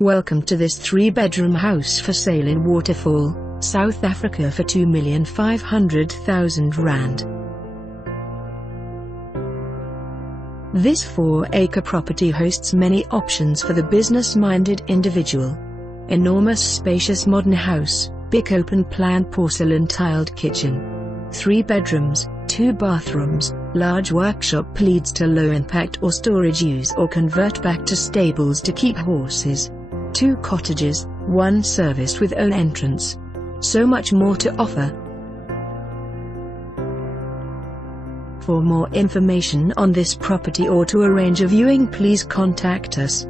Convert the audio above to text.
Welcome to this 3-bedroom house for sale in Waterfall, South Africa for R2,500,000. This 4-acre property hosts many options for the business-minded individual. Enormous spacious modern house, big open-plan porcelain tiled kitchen. 3 bedrooms, 2 bathrooms, large workshop leads to low-impact or storage use or convert back to stables to keep horses. 2 cottages, 1 service with own entrance. So much more to offer. For more information on this property or to arrange a viewing, please contact us.